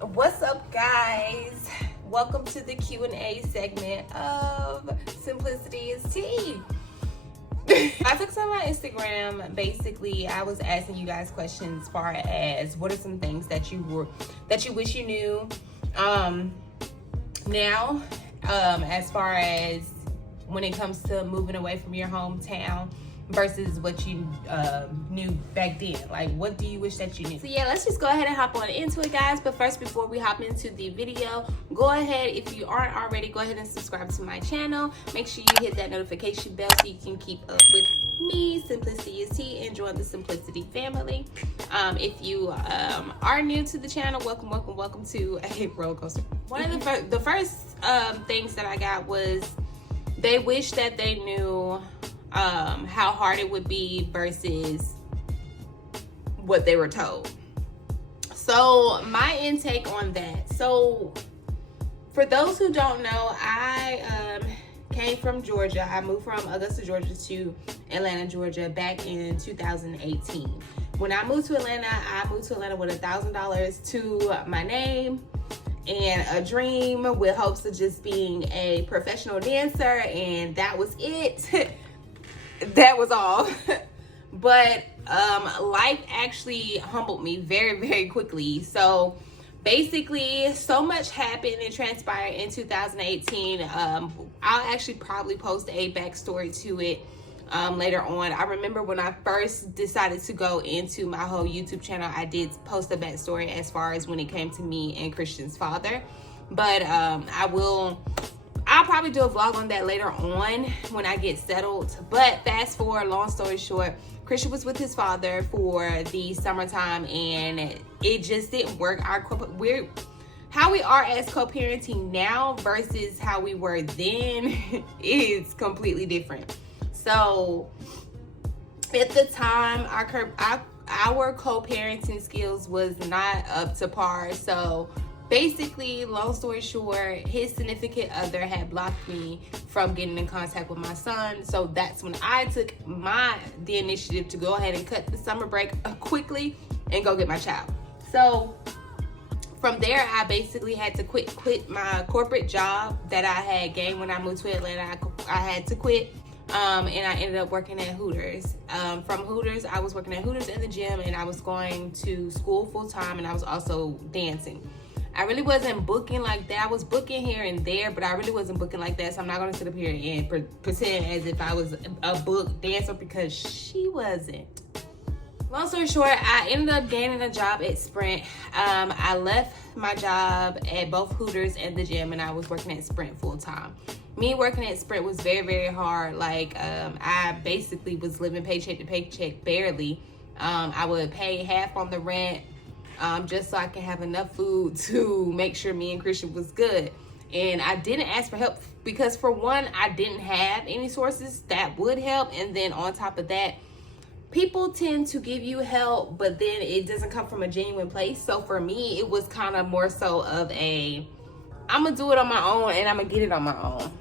What's up, guys? Welcome to the Q&A segment of Simplicity is Tea. I took some on my Instagram. Basically, I was asking you guys questions as far as what are some things that you wish you knew now, as far as when it comes to moving away from your hometown versus what you knew back then. Like, what do you wish that you knew? So yeah, let's just go ahead and hop on into it, guys. But first, before we hop into the video, go ahead, if you aren't already, go ahead and subscribe to my channel. Make sure you hit that notification bell so you can keep up with me, Simplicity is Tea, and join the Simplicity family. If you are new to the channel, welcome to a roller coaster. One of the first things that I got was they wish that they knew how hard it would be versus what they were told. So my intake on that. So for those who don't know, I came from Georgia. I moved from Augusta, Georgia to Atlanta, Georgia back in 2018. When I moved to Atlanta, I moved to Atlanta with $1,000 to my name and a dream with hopes of just being a professional dancer, and that was it. That was all. But life actually humbled me very, very quickly. So basically, so much happened and transpired in 2018. I'll actually probably post a backstory to it later on. I remember when I first decided to go into my whole YouTube channel, I did post a backstory as far as when it came to me and Christian's father. But I'll probably do a vlog on that later on when I get settled. But fast forward, long story short, Christian was with his father for the summertime and it just didn't work. How we are as co-parenting now versus how we were then is completely different. So at the time, our co-parenting skills was not up to par. So basically, long story short, his significant other had blocked me from getting in contact with my son. So that's when I took the initiative to go ahead and cut the summer break quickly and go get my child. So from there, I basically had to quit my corporate job that I had gained when I moved to Atlanta. I had to quit. And I ended up working at Hooters. From Hooters, I was working at Hooters in the gym, and I was going to school full time, and I was also dancing. I really wasn't booking like that. I was booking here and there, but I really wasn't booking like that. So I'm not going to sit up here and pretend as if I was a book dancer, because she wasn't. Long story short, I ended up gaining a job at Sprint. I left my job at both Hooters and the gym, and I was working at Sprint full time. Me working at Sprint was very, very hard. Like, I basically was living paycheck to paycheck barely. I would pay half on the rent just so I could have enough food to make sure me and Christian was good. And I didn't ask for help because, for one, I didn't have any sources that would help. And then on top of that, people tend to give you help, but then it doesn't come from a genuine place. So for me, it was kind of more so of I'm gonna do it on my own and I'm gonna get it on my own.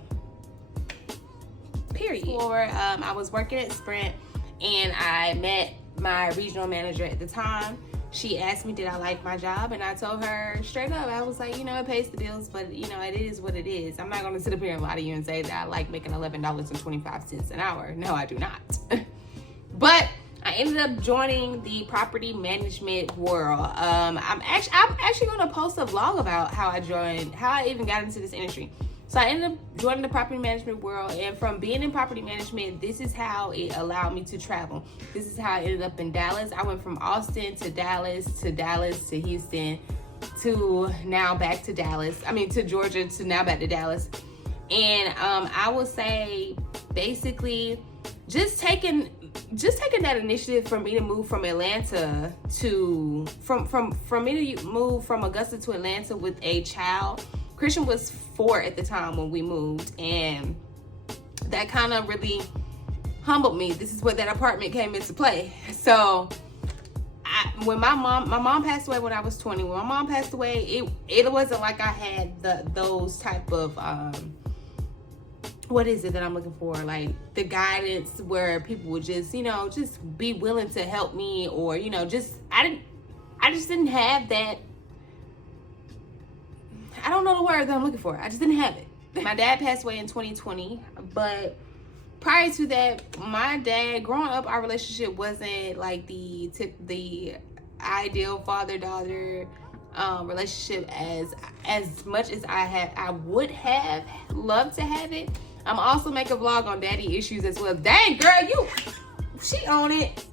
Period. I was working at Sprint and I met my regional manager at the time. She asked me, did I like my job? And I told her straight up, I was like, it pays the bills, but it is what it is. I'm not gonna sit up here and lie to you and say that I like making $11.25 an hour. No, I do not. But I ended up joining the property management world. I'm actually gonna post a vlog about how I even got into this industry. So I ended up joining the property management world, and from being in property management, this is how it allowed me to travel. This is how I ended up in Dallas. I went from Austin to Dallas to Houston to now back to Dallas. To Georgia to now back to Dallas. And I would say basically just taking that initiative for me to move from Atlanta to from me to move from Augusta to Atlanta with a child. Christian was 4 at the time when we moved, and that kind of really humbled me. This is where that apartment came into play. So when my mom passed away when I was 20. When my mom passed away, it wasn't like I had those type of what is it that I'm looking for? Like the guidance where people would just, just be willing to help me, or, I just didn't have that I don't know the word that I'm looking for. I just didn't have it. My dad passed away in 2020, but prior to that, my dad, growing up, our relationship wasn't like the ideal father-daughter relationship as much as I would have loved to have it. I'm also make a vlog on daddy issues as well. Dang girl, she on it.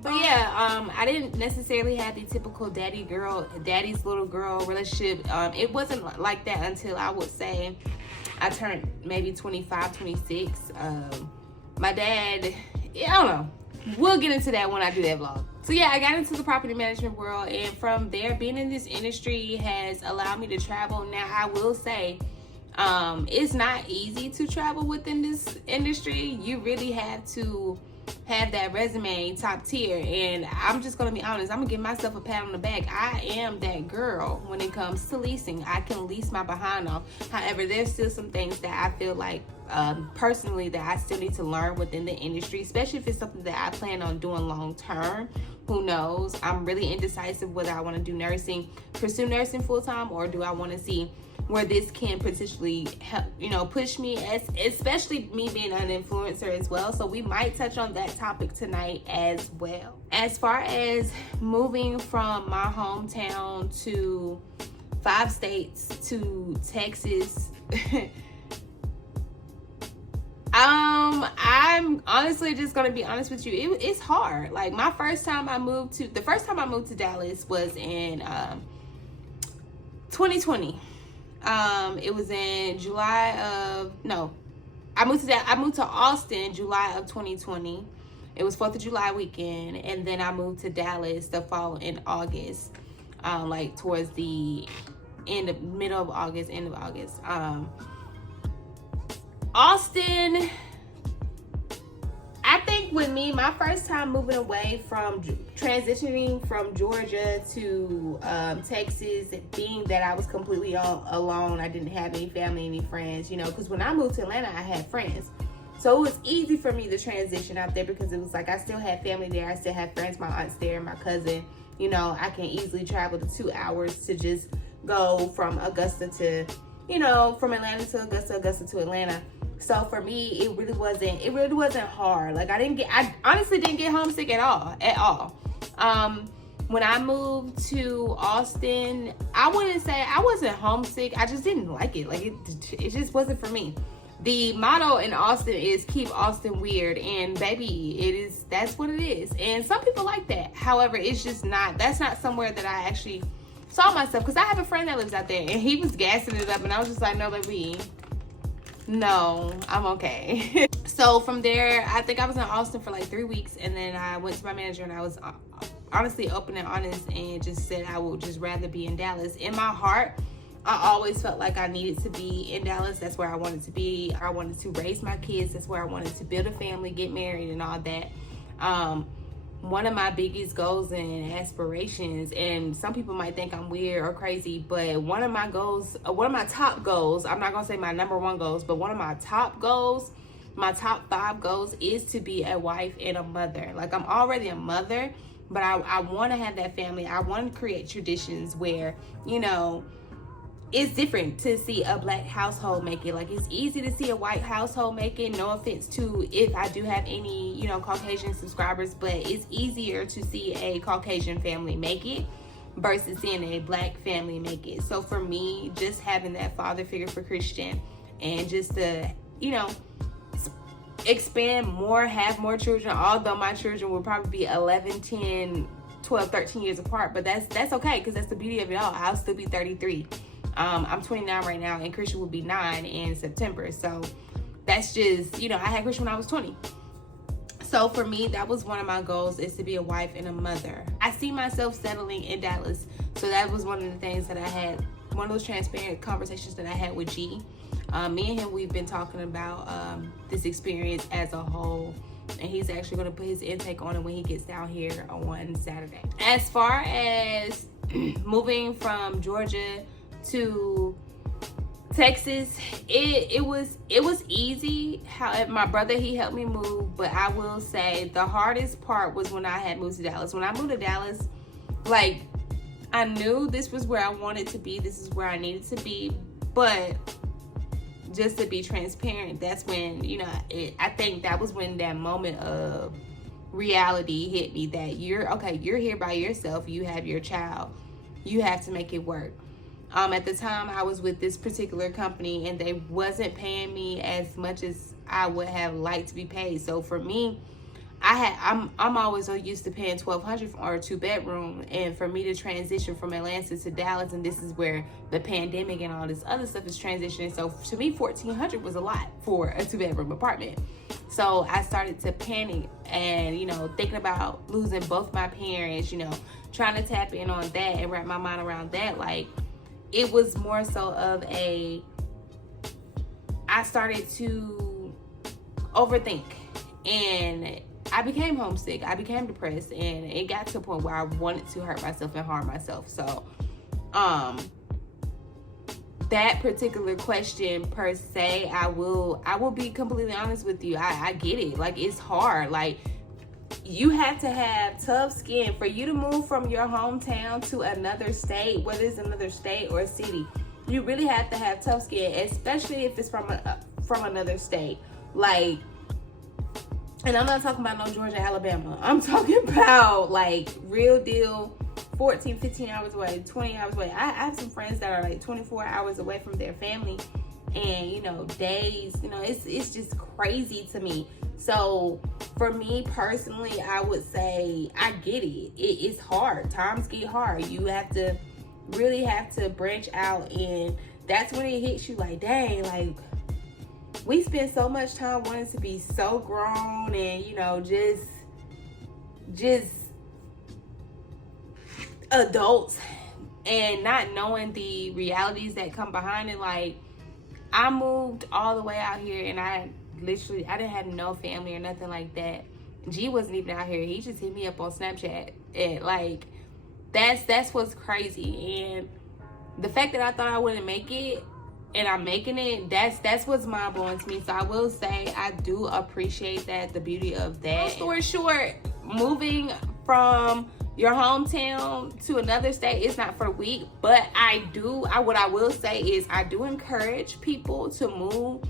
But yeah, I didn't necessarily have the typical daddy's little girl relationship. It wasn't like that until I would say I turned maybe 25, 26. My dad, I don't know. We'll get into that when I do that vlog. So yeah, I got into the property management world, and from there, being in this industry has allowed me to travel. Now, I will say, it's not easy to travel within this industry. You really have to have that resume top tier, and I'm just gonna be honest, I'm gonna give myself a pat on the back. I am that girl when it comes to leasing. I can lease my behind off. However, there's still some things that I feel like personally that I still need to learn within the industry, especially if it's something that I plan on doing long term. Who knows? I'm really indecisive whether I want to do nursing, pursue nursing full time, or do I want to see where this can potentially help, push me, especially me being an influencer as well. So we might touch on that topic tonight as well. As far as moving from my hometown to 5 states to Texas, I'm honestly just gonna be honest with you. It's hard. Like the first time I moved to Dallas was in 2020. It was in I moved to Austin July of 2020. It was 4th of July weekend, and then I moved to Dallas the following August, like towards the end of August. Austin, I think with me, my first time moving away from transitioning from Georgia to Texas, being that I was completely alone, I didn't have any family, any friends, because when I moved to Atlanta, I had friends. So it was easy for me to transition out there because it was like I still had family there. I still had friends, my aunt's there, my cousin. I can easily travel to 2 hours to just go from Augusta to, from Atlanta to Augusta to Atlanta. So for me, it really wasn't hard. Like I honestly didn't get homesick at all. When I moved to Austin, I wouldn't say I wasn't homesick. I just didn't like it. Like it just wasn't for me. The motto in Austin is keep Austin weird, and baby, that's what it is. And some people like that. However, that's not somewhere that I actually saw myself, because I have a friend that lives out there and he was gassing it up, and I was just like, no, baby. No, I'm okay. So from there, I think I was in Austin for like 3 weeks, and then I went to my manager and I was honestly open and honest and just said I would just rather be in Dallas. In my heart, I always felt like I needed to be in Dallas. That's where I wanted to be. I wanted to raise my kids. That's where I wanted to build a family, get married, and all that. One of my biggest goals and aspirations, and some people might think I'm weird or crazy, but one of my top goals, I'm not gonna say my number one goals, but one of my top goals, my top 5 goals is to be a wife and a mother. Like I'm already a mother, but I want to have that family. I want to create traditions where, it's different to see a black household make it. Like it's easy to see a white household make it. No offense to if I do have any, Caucasian subscribers, but it's easier to see a Caucasian family make it versus seeing a black family make it. So for me, just having that father figure for Christian, and just to, expand more, have more children, although my children will probably be 11, 10, 12, 13 years apart, but that's okay, because that's the beauty of it all. I'll still be 33. I'm 29 right now, and Christian will be 9 in September. So that's just, I had Christian when I was 20. So for me, that was one of my goals, is to be a wife and a mother. I see myself settling in Dallas. So that was one of the things that I had, one of those transparent conversations that I had with G. Me and him, we've been talking about this experience as a whole. And he's actually going to put his intake on it when he gets down here on Saturday. As far as moving from Georgia to Texas, it was easy. However, my brother, he helped me move, but I will say the hardest part was when I had moved to Dallas. When I moved to Dallas, like I knew this was where I wanted to be. This is where I needed to be. But just to be transparent, that's when, you know, I think that was when that moment of reality hit me, that you're here by yourself. You have your child. You have to make it work. At the time, I was with this particular company, and they wasn't paying me as much as I would have liked to be paid. So for me, I'm always so used to paying $1,200 for a 2-bedroom, and for me to transition from Atlanta to Dallas, and this is where the pandemic and all this other stuff is transitioning. So to me, $1,400 was a lot for a 2-bedroom apartment. So I started to panic, and, you know, thinking about losing both my parents, you know, trying to tap in on that and wrap my mind around that. Like, it was more so of I started to overthink, and I became homesick. I became depressed, and it got to a point where I wanted to hurt myself and harm myself. So, that particular question per se, I will be completely honest with you. I get it. Like, it's hard. Like, you have to have tough skin for you to move from your hometown to another state, whether it's another state or a city. You really have to have tough skin, especially if it's from another state. Like, and I'm not talking about no Georgia, Alabama. I'm talking about, like, real deal, 14, 15 hours away, 20 hours away. I have some friends that are like 24 hours away from their family, and, you know, days, you know, it's just crazy to me. So for me personally, I would say I get it. It's hard. Times get hard. You really have to branch out, and that's when it hits you like, dang, like, we spend so much time wanting to be so grown and, you know, just adults, and not knowing the realities that come behind it. Like, I moved all the way out here, and I didn't have no family or nothing like that. G wasn't even out here. He just hit me up on Snapchat, and, like, that's what's crazy. And the fact that I thought I wouldn't make it, and I'm making it, that's what's mind blowing to me. So I will say I do appreciate that, the beauty of that. Long story short, moving from your hometown to another state is not for the weak, but what I will say is I do encourage people to move.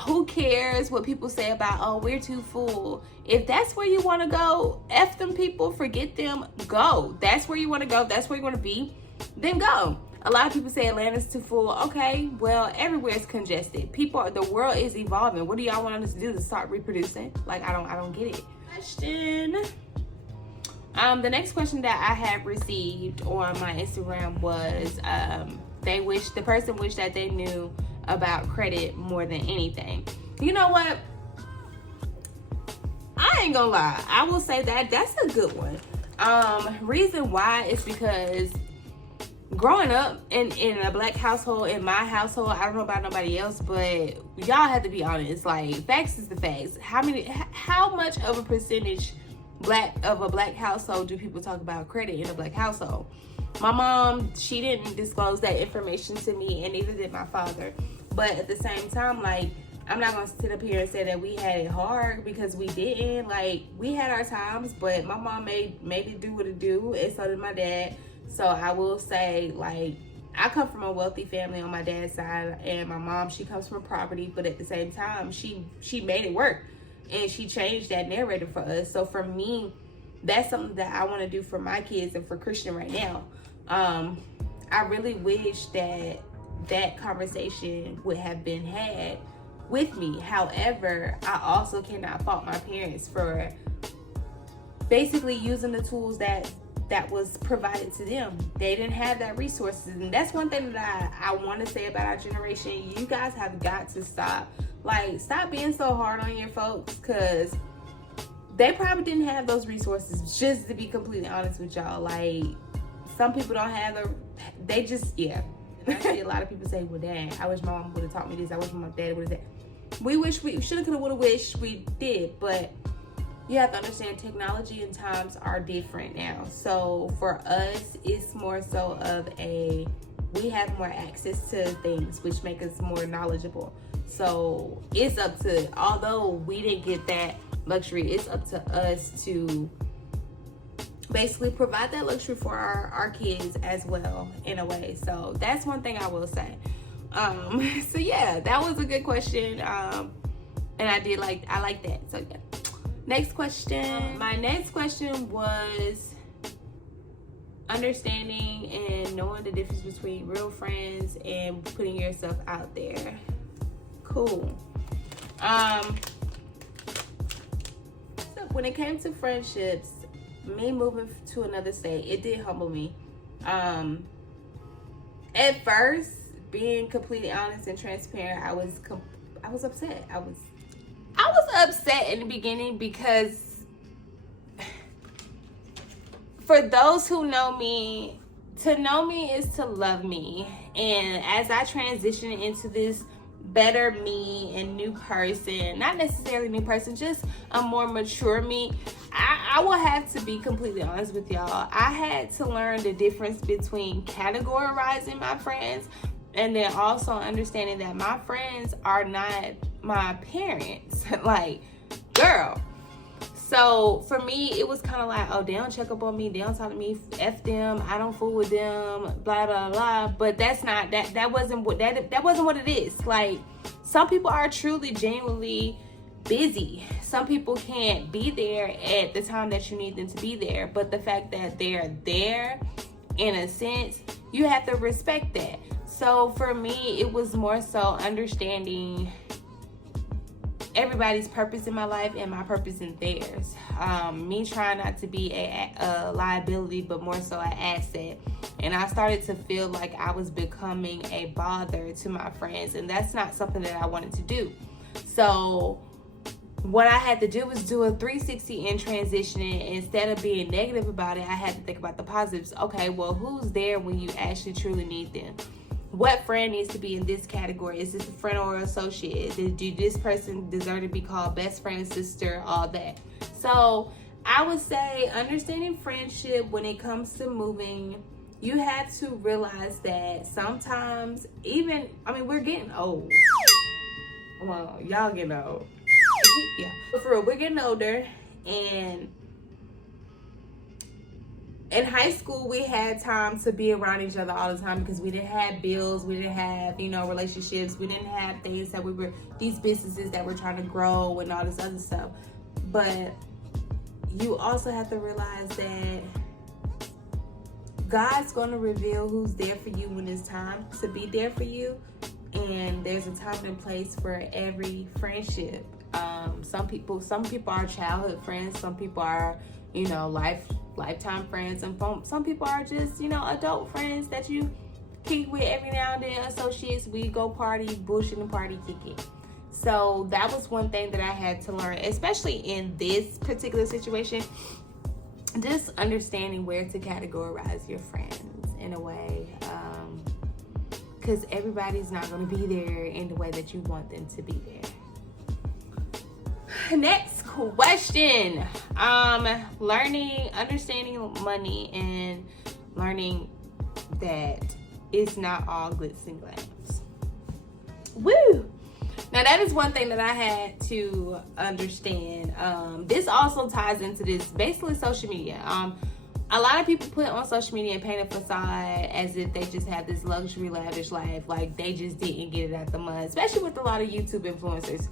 Who cares what people say about, oh, we're too full? If that's where you want to go, F them people, forget them, go. That's where you want to go, that's where you want to be, then go. A lot of people say Atlanta's too full. Okay, well, everywhere is congested. The world is evolving. What do y'all want us to do, to start reproducing? Like, I don't get it. Question. The next question that I have received on my Instagram was, the person wished that they knew about credit more than anything. You know what? I ain't gonna lie. I will say that's a good one. Reason why is because growing up in a black household, in my household, I don't know about nobody else, but y'all have to be honest. Like, facts is the facts. How much of a percentage of a black household do people talk about credit in a black household? My mom, she didn't disclose that information to me, and neither did my father. But at the same time, like, I'm not gonna sit up here and say that we had it hard, because we didn't. Like, we had our times, but my mom maybe do what it do, and so did my dad. So I will say, like, I come from a wealthy family on my dad's side, and my mom, she comes from property, but at the same time, she made it work, and she changed that narrative for us. So for me, that's something that I want to do for my kids and for Christian right now. I really wish that conversation would have been had with me. However, I also cannot fault my parents for basically using the tools that was provided to them. They didn't have that resources, and that's one thing that I want to say about our generation. You guys have got to stop being so hard on your folks, because they probably didn't have those resources, just to be completely honest with y'all. Like, some people don't have they just, yeah. And I see a lot of people say, well, dang, I wish my mom would have taught me this, I wish my dad would have said. We wish we shoulda, coulda, woulda, wish we did, but you have to understand, technology and times are different now. So for us, it's more so of we have more access to things, which make us more knowledgeable. So it's up to, although we didn't get that luxury, it's up to us to basically provide that luxury for our kids as well, in a way. So that's one thing I will say. So yeah, that was a good question. And I like that. So yeah. Next question. My next question was understanding and knowing the difference between real friends and putting yourself out there. Cool. So when it came to friendships, me moving to another state, it did humble me. At first, being completely honest and transparent, I was upset. I was upset in the beginning because for those who know me, to know me is to love me. And as I transition into this better me and new person, not necessarily new person, just a more mature me, I will have to be completely honest with y'all. I had to learn the difference between categorizing my friends and then also understanding that my friends are not my parents. Like, girl. So for me, it was kind of like, oh, they don't check up on me, they don't talk to me, F them, I don't fool with them, blah blah blah. But that's not that wasn't what it is. Like, some people are truly genuinely busy. Some people can't be there at the time that you need them to be there, but the fact that they're there, in a sense, you have to respect that. So for me, it was more so understanding everybody's purpose in my life and my purpose in theirs. Me trying not to be a liability, but more so an asset. And I started to feel like I was becoming a bother to my friends, and that's not something that I wanted to do. So what I had to do was do a 360 in transitioning. Instead of being negative about it, I had to think about the positives. Okay, well, who's there when you actually truly need them? What friend needs to be in this category? Is this a friend or associate? Do this person deserve to be called best friend, sister, all that? So I would say understanding friendship when it comes to moving, you have to realize that sometimes we're getting old. Well, y'all getting old. Yeah, but for real, we're getting older, and in high school, we had time to be around each other all the time because we didn't have bills, we didn't have, relationships, we didn't have things that these businesses that we're trying to grow and all this other stuff. But you also have to realize that God's going to reveal who's there for you when it's time to be there for you. And there's a time and place for every friendship. Some people are childhood friends, some people are, lifetime friends, and some people are just, adult friends that you kick with every now and then, associates. We go party, bullshit and party, kick it. So that was one thing that I had to learn, especially in this particular situation, just understanding where to categorize your friends in a way, because everybody's not going to be there in the way that you want them to be there. Next question. Understanding money and learning that it's not all glitz and glams. Woo! Now that is one thing that I had to understand. This also ties into this, basically social media. A lot of people put on social media and paint a facade as if they just have this luxury, lavish life, like they just didn't get it out the mud, especially with a lot of YouTube influencers.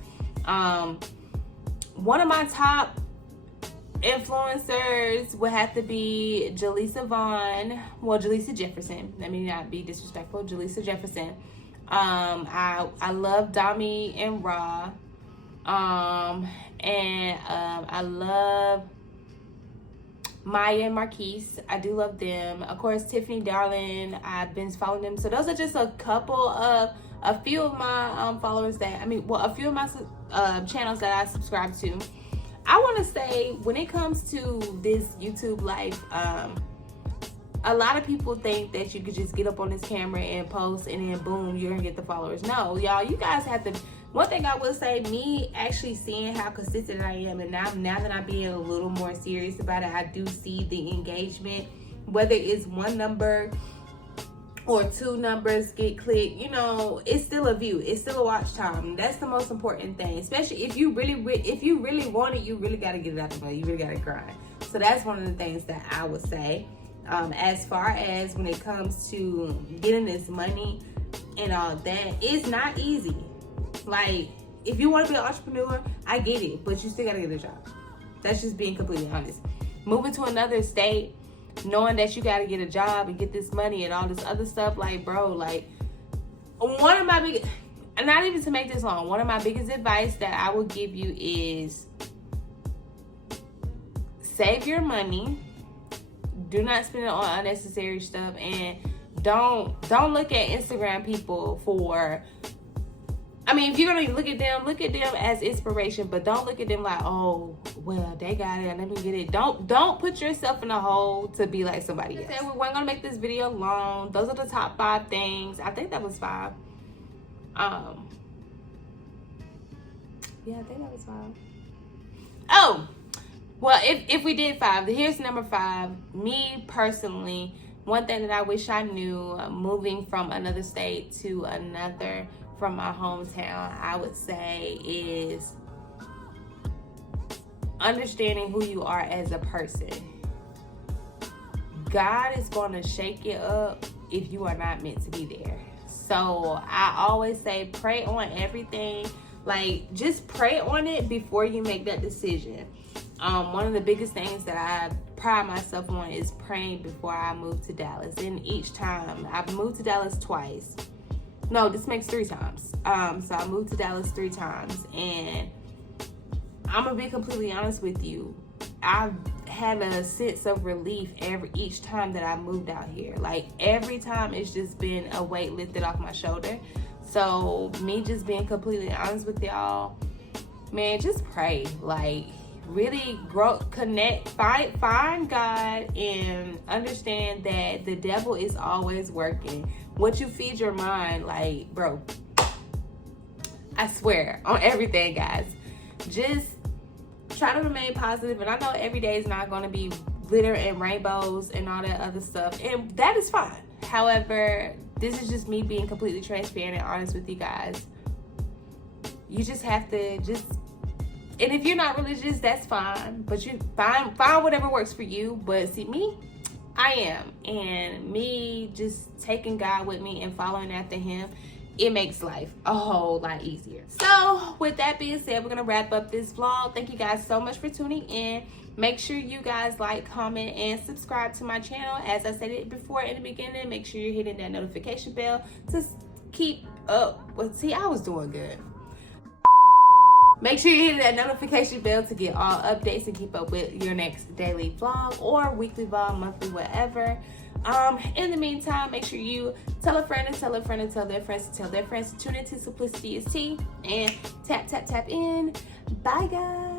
One of my top influencers would have to be 𝐭𝐤𝐴 Jefferson. Let me not be disrespectful. 𝐭𝐤𝐴 Jefferson. I love Dami and Ra. I love Maya and Marquise. I do love them. Of course, Tiffany Darling. I've been following them. So those are just a few of my followers a few of my channels that I subscribe to. I want to say, when it comes to this YouTube life, a lot of people think that you could just get up on this camera and post and then boom, you're gonna get the followers. No, y'all, you guys have to. One thing I will say, me actually seeing how consistent I am, and now that I'm being a little more serious about it, I do see the engagement, whether it's one number or 2 numbers get clicked, you know, it's still a view, it's still a watch time. That's the most important thing, especially if you really want it. You really got to get it out the way. You really got to grind. So that's one of the things that I would say. As far as when it comes to getting this money and all that, it's not easy. Like, if you want to be an entrepreneur, I get it, but you still got to get a job. That's just being completely honest. Moving to another state, knowing that you got to get a job and get this money and all this other stuff, like, bro, like, one of my big, and not even to make this long, one of my biggest advice that I will give you is save your money. Do not spend it on unnecessary stuff, and don't look at Instagram people for, I mean, if you're gonna look at them as inspiration, but don't look at them like, oh, well, they got it, let me get it. Don't put yourself in a hole to be like somebody else. We weren't gonna make this video long. Those are the top 5 things. I think that was 5. Yeah, I think that was 5. Oh, well, if we did 5, here's number 5. Me personally, one thing that I wish I knew, moving from another state to another from my hometown, I would say, is understanding who you are as a person. God is going to shake you up if you are not meant to be there. So I always say, pray on everything. Like, just pray on it before you make that decision. One of the biggest things that I pride myself on is praying before I moved to Dallas. And each time, I've moved to Dallas twice. No, this makes 3 times. So I moved to Dallas 3 times, and I'm gonna be completely honest with you. I've had a sense of relief each time that I moved out here. Like, every time it's just been a weight lifted off my shoulder. So me just being completely honest with y'all, man, just pray. Like, really grow, connect, find God, and understand that the devil is always working. What you feed your mind, like, bro, I swear on everything, guys, just try to remain positive. And I know every day is not going to be glitter and rainbows and all that other stuff, and that is fine. However, this is just me being completely transparent and honest with you guys. You just have to and if you're not religious, that's fine, but you find whatever works for you. But see, me, I am, and me just taking God with me and following after him, it makes life a whole lot easier. So with that being said, we're gonna wrap up this vlog. Thank you guys so much for tuning in. Make sure you guys like, comment, and subscribe to my channel. As I said it before in the beginning, make sure you're hitting that notification bell to keep up. Well, see, I was doing good. Make sure you hit that notification bell to get all updates and keep up with your next daily vlog or weekly vlog, monthly, whatever. In the meantime, make sure you tell a friend and tell a friend and tell their friends to tell their friends to tune into Simplicity is Tea and tap in. Bye, guys.